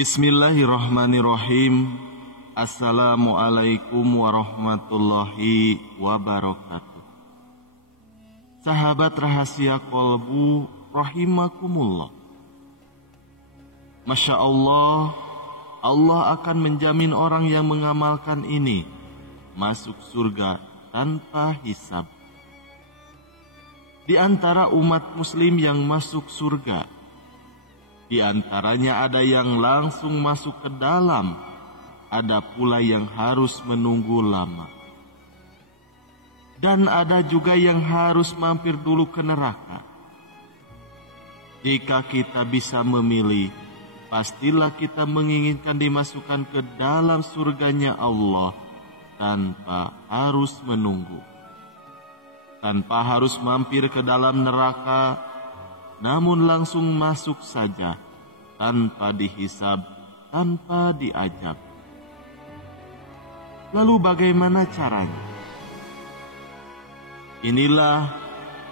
Bismillahirrahmanirrahim. Assalamualaikum warahmatullahi wabarakatuh. Sahabat rahasia kolbu rahimakumullah. Masya Allah, Allah akan menjamin orang yang mengamalkan ini masuk surga tanpa hisab. Di antara umat muslim yang masuk surga, di antaranya ada yang langsung masuk ke dalam, ada pula yang harus menunggu lama. Dan ada juga yang harus mampir dulu ke neraka. Jika kita bisa memilih, pastilah kita menginginkan dimasukkan ke dalam surganya Allah tanpa harus menunggu. Tanpa harus mampir ke dalam neraka, namun langsung masuk saja, tanpa dihisab, tanpa diajab. Lalu bagaimana caranya? Inilah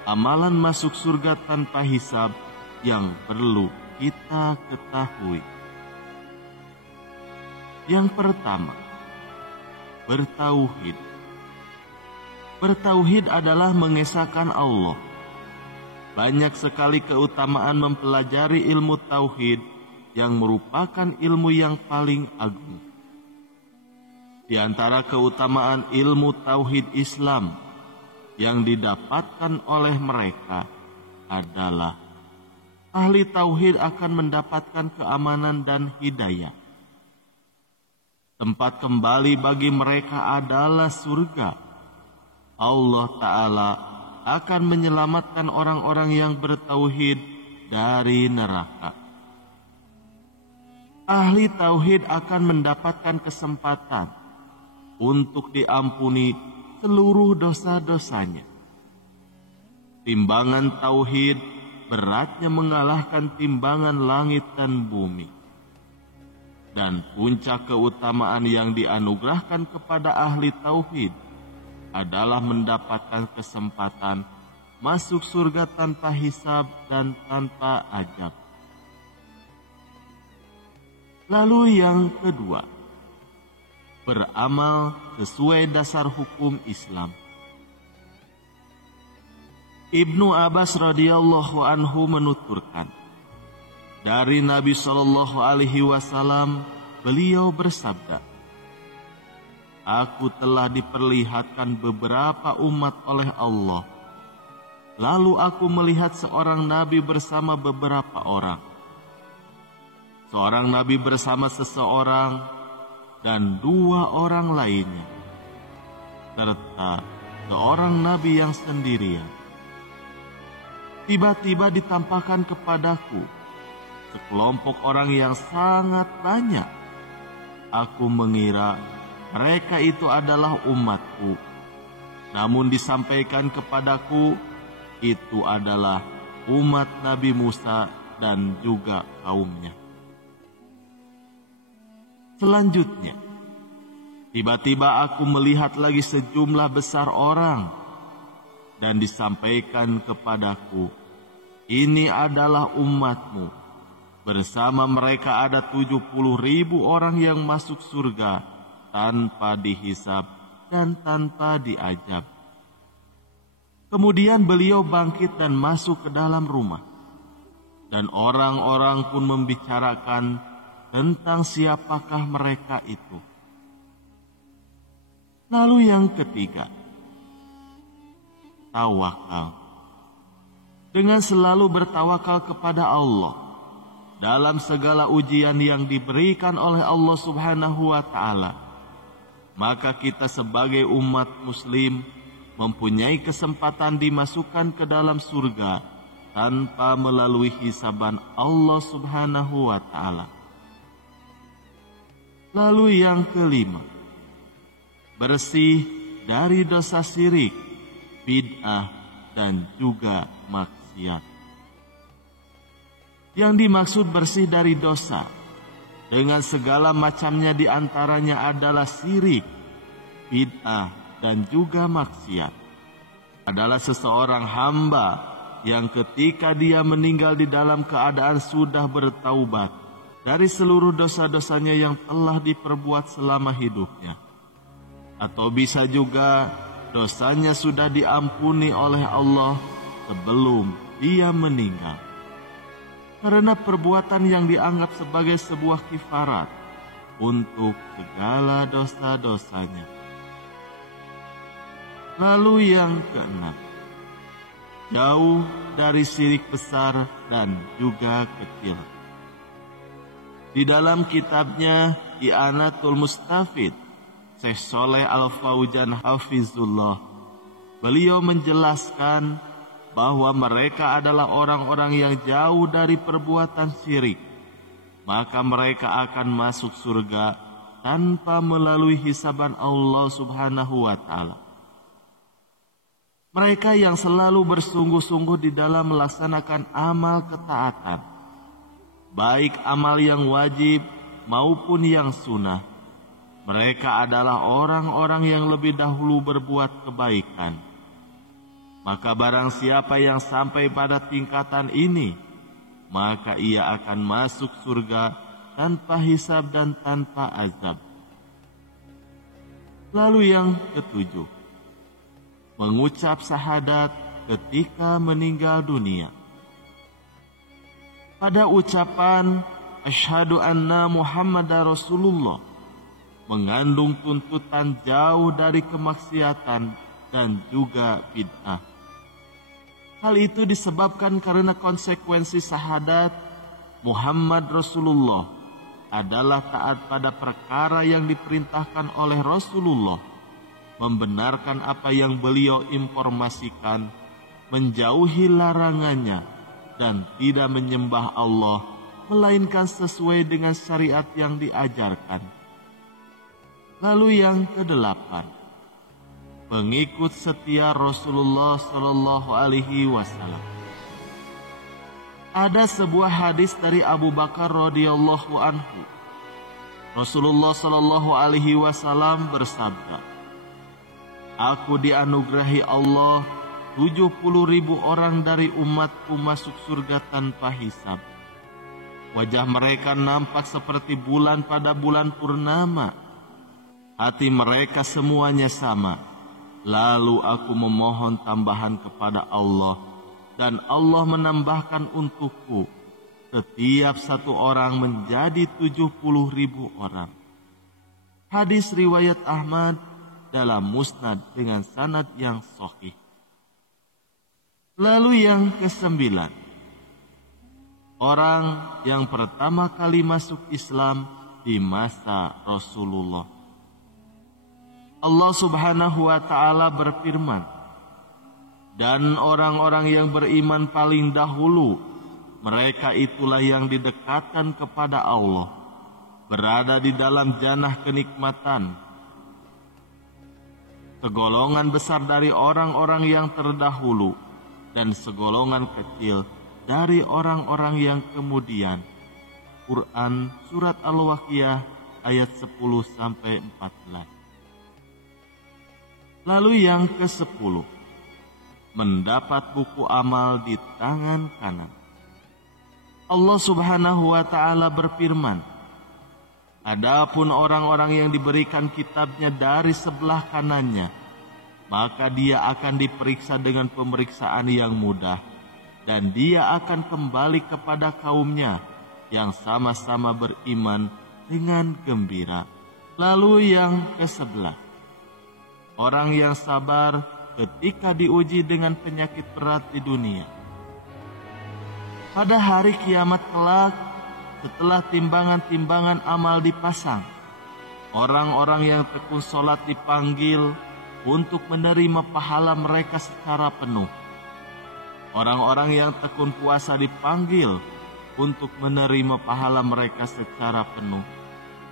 amalan masuk surga tanpa hisab yang perlu kita ketahui. Yang pertama, bertauhid. Bertauhid adalah mengesahkan Allah. Banyak sekali keutamaan mempelajari ilmu tauhid yang merupakan ilmu yang paling agung. Di antara keutamaan ilmu tauhid Islam yang didapatkan oleh mereka adalah ahli tauhid akan mendapatkan keamanan dan hidayah. Tempat kembali bagi mereka adalah surga. Allah Ta'ala akan menyelamatkan orang-orang yang bertauhid dari neraka. Ahli tauhid akan mendapatkan kesempatan untuk diampuni seluruh dosa-dosanya. Timbangan tauhid beratnya mengalahkan timbangan langit dan bumi. Dan puncak keutamaan yang dianugerahkan kepada ahli tauhid adalah mendapatkan kesempatan masuk surga tanpa hisab dan tanpa ajab. Lalu yang kedua, beramal sesuai dasar hukum Islam. Ibnu Abbas radhiyallahu anhu menuturkan, dari Nabi Shallallahu Alaihi Wasallam, beliau bersabda, "Aku telah diperlihatkan beberapa umat oleh Allah. Lalu aku melihat seorang nabi bersama beberapa orang. Seorang nabi bersama seseorang dan dua orang lainnya. Serta seorang nabi yang sendirian. Tiba-tiba ditampakkan kepadaku sekelompok orang yang sangat banyak. Aku mengira mereka itu adalah umatku. Namun disampaikan kepadaku, itu adalah umat Nabi Musa dan juga kaumnya." Selanjutnya, tiba-tiba aku melihat lagi sejumlah besar orang. Dan disampaikan kepadaku, ini adalah umatmu. Bersama mereka ada 70.000 orang yang masuk surga tanpa dihisab dan tanpa diajab. Kemudian beliau bangkit dan masuk ke dalam rumah. Dan orang-orang pun membicarakan tentang siapakah mereka itu. Lalu yang ketiga, tawakal. Dengan selalu bertawakal kepada Allah dalam segala ujian yang diberikan oleh Allah Subhanahu wa Ta'ala, maka kita sebagai umat muslim mempunyai kesempatan dimasukkan ke dalam surga tanpa melalui hisaban Allah Subhanahu wa Ta'ala. Lalu yang kelima, bersih dari dosa syirik, bid'ah, dan juga maksiat. Yang dimaksud bersih dari dosa dengan segala macamnya diantaranya adalah syirik, bid'ah, dan juga maksiat. Adalah seseorang hamba yang ketika dia meninggal di dalam keadaan sudah bertaubat, dari seluruh dosa-dosanya yang telah diperbuat selama hidupnya. Atau bisa juga dosanya sudah diampuni oleh Allah sebelum dia meninggal. Karena perbuatan yang dianggap sebagai sebuah kifarat untuk segala dosa-dosanya. Lalu yang keenam, jauh dari syirik besar dan juga kecil. Di dalam kitabnya I'anatul Mustafid, Syekh Sholeh Al-Fauzan Hafizullah, beliau menjelaskan bahwa mereka adalah orang-orang yang jauh dari perbuatan syirik. Maka mereka akan masuk surga tanpa melalui hisaban Allah Subhanahu wa Ta'ala. Mereka yang selalu bersungguh-sungguh di dalam melaksanakan amal ketaatan, baik amal yang wajib maupun yang sunnah. Mereka adalah orang-orang yang lebih dahulu berbuat kebaikan. Maka barang siapa yang sampai pada tingkatan ini, maka ia akan masuk surga tanpa hisab dan tanpa azab. Lalu yang ketujuh, mengucap syahadat ketika meninggal dunia. Pada ucapan asyhadu anna Muhammadar Rasulullah mengandung tuntutan jauh dari kemaksiatan dan juga bid'ah. Hal itu disebabkan karena konsekuensi syahadat Muhammad Rasulullah adalah taat pada perkara yang diperintahkan oleh Rasulullah, membenarkan apa yang beliau informasikan, menjauhi larangannya, dan tidak menyembah Allah, melainkan sesuai dengan syariat yang diajarkan. Lalu yang kedelapan, pengikut setia Rasulullah Shallallahu Alaihi Wasallam. Ada sebuah hadis dari Abu Bakar radhiyallahu anhu. Rasulullah Shallallahu Alaihi Wasallam bersabda, "Aku dianugerahi Allah 70.000 orang dari umatku masuk surga tanpa hisab. Wajah mereka nampak seperti bulan pada bulan purnama. Hati mereka semuanya sama. Lalu aku memohon tambahan kepada Allah, dan Allah menambahkan untukku setiap satu orang menjadi 70.000 orang." Hadis riwayat Ahmad dalam Musnad dengan sanad yang sahih. Lalu yang kesembilan, orang yang pertama kali masuk Islam di masa Rasulullah. Allah Subhanahu wa Ta'ala berfirman, "Dan orang-orang yang beriman paling dahulu, mereka itulah yang didekatkan kepada Allah, berada di dalam jannah kenikmatan. Segolongan besar dari orang-orang yang terdahulu dan segolongan kecil dari orang-orang yang kemudian." Quran Surat Al-Waqiah ayat 10-14. Lalu yang ke-10, mendapat buku amal di tangan kanan. Allah Subhanahu wa Ta'ala berfirman, "Adapun orang-orang yang diberikan kitabnya dari sebelah kanannya, maka dia akan diperiksa dengan pemeriksaan yang mudah, dan dia akan kembali kepada kaumnya yang sama-sama beriman dengan gembira." Lalu yang ke-11, orang yang sabar ketika diuji dengan penyakit berat di dunia. Pada hari kiamat kelak, setelah timbangan-timbangan amal dipasang, orang-orang yang tekun sholat dipanggil untuk menerima pahala mereka secara penuh. Orang-orang yang tekun puasa dipanggil untuk menerima pahala mereka secara penuh.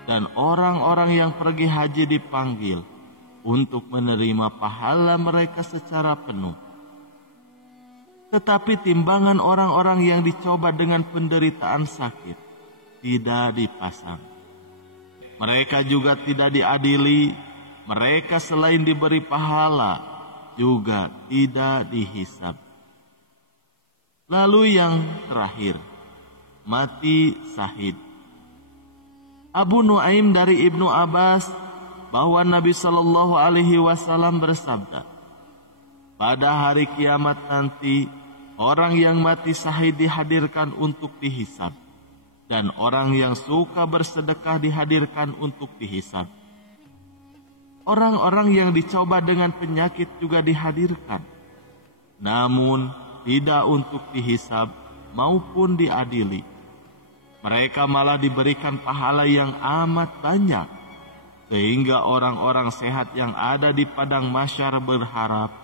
Dan orang-orang yang pergi haji dipanggil untuk menerima pahala mereka secara penuh. Tetapi timbangan orang-orang yang dicoba dengan penderitaan sakit tidak dipasang. Mereka juga tidak diadili. Mereka selain diberi pahala juga tidak dihisab. Lalu yang terakhir, mati syahid. Abu Nuaim dari Ibnu Abbas bahwa Nabi Shallallahu Alaihi Wasallam bersabda, pada hari kiamat nanti orang yang mati syahid dihadirkan untuk dihisab, dan orang yang suka bersedekah dihadirkan untuk dihisab. Orang-orang yang dicoba dengan penyakit juga dihadirkan, namun tidak untuk dihisab maupun diadili. Mereka malah diberikan pahala yang amat banyak, sehingga orang-orang sehat yang ada di padang mahsyar berharap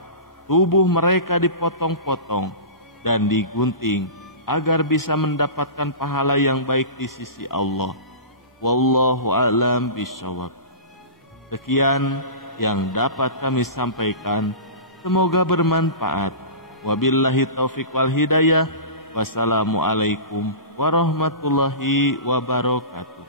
tubuh mereka dipotong-potong dan digunting agar bisa mendapatkan pahala yang baik di sisi Allah. Wallahu a'lam bishawab. Sekian yang dapat kami sampaikan, semoga bermanfaat. Wabillahi taufiq wal hidayah. Wassalamualaikum warahmatullahi wabarakatuh.